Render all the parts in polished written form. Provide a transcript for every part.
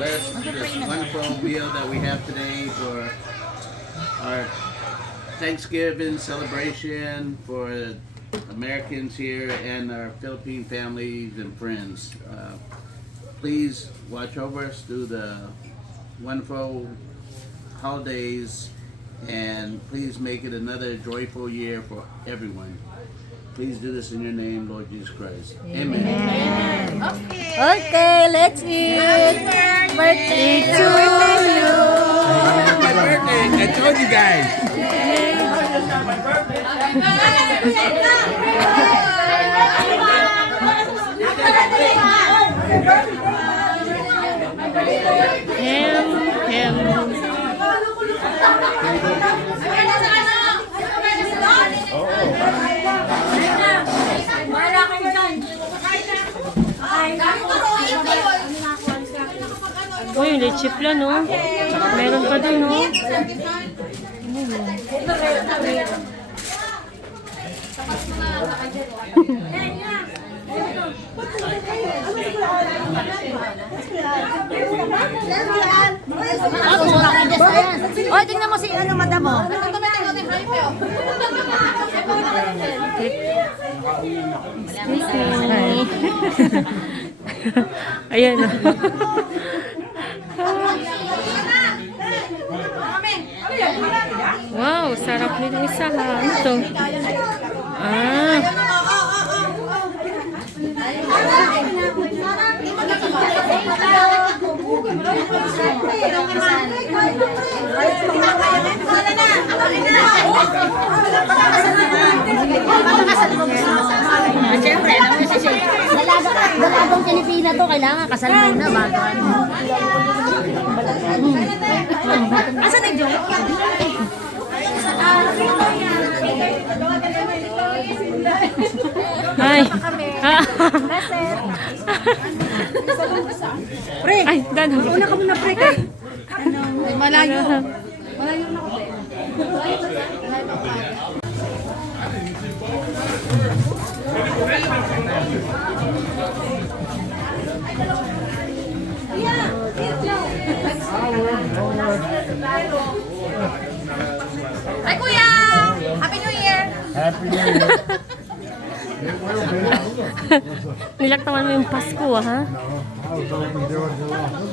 bless this wonderful meal that we have today for our Thanksgiving celebration for Americans here and our Philippine families and friends. Please watch over us through the wonderful holidays, and please make it another joyful year for everyone. Please do this in your name, Lord Jesus Christ. Amen. Okay, let's eat. Birthday to you. My birthday. I told you guys. Uy, leche flan, no? Meron pa dun, no? Oh, tingnan mo si ano, madam mo. Ayan, no? Wow, sarap nito isa, ha? Ito. Ah. Siyempre, alam mo siya. Dalagang Pilipina to, kailangan kasal muna bago ano. Asan na joke? Ay. Pre, Ay, dano. una ka muna pre. Malayo. Malayo na ako. Hi, Kuya! Happy New Year! Nilaktawan mo yung Pasko, ha?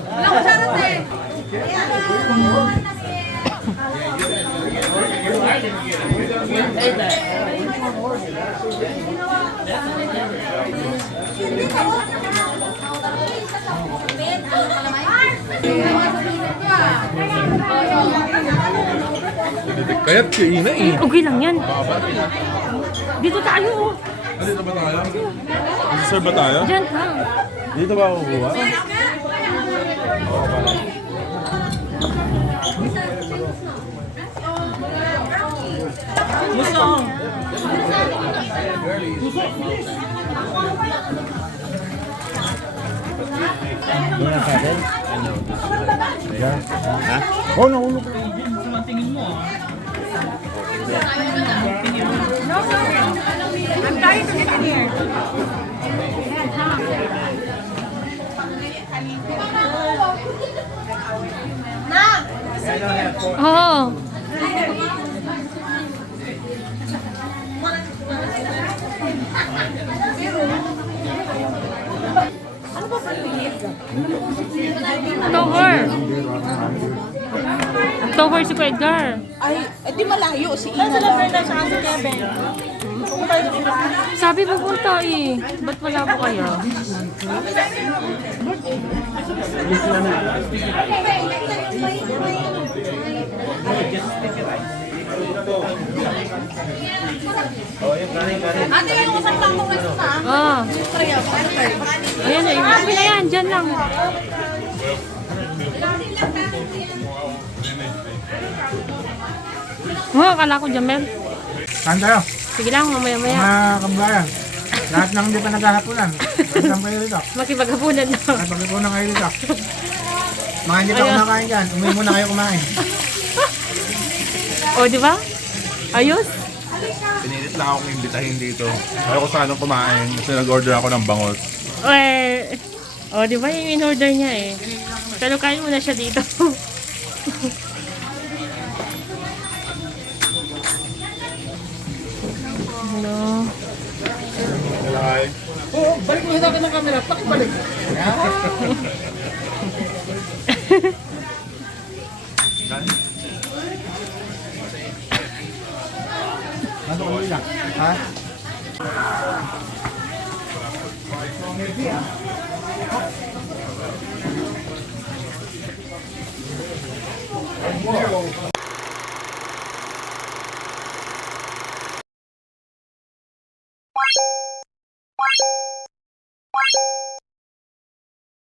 Wala ko sarap eh! Kayat si Ina eh. Okay lang yan. Dito tayo, oh. Dito ba tayo? Sir ba tayo? Diyan ka. Dito ba ako kuha? Oh, naulog ko. I'm dying to get in here. Oo. October. October si Edgar. Ay, di malayo si Ina. Sila Brenda sa si Kevin. Sabi mo punta eh. Ba't wala po kayo? Ate, yung usap lang kung gusto na. Ah. Ayan eh. Okay na yan. Diyan lang. Oh, akala ko Jamel. Saan tayo? Sige lang, mamaya-maya. Mga kabayan. Lahat ng hindi pa naghahapunan. Saan kayo rito? Makipaghapunan na. Ay, pagkipunan kayo rito. Mga hindi pa kumakain dyan. Umuwi muna kayo kumain. O, di ba? Ayos. Pinilit lang akong imbitahin dito. Ayaw ko sanang kumain kasi nag-order ako ng bangos. Eh, Oh, di ba yung in-order niya eh. Pero kain muna siya dito. Hello. Oo, balik mo sa akin ng camera. Pakibalik. Ano ko lang? Ha?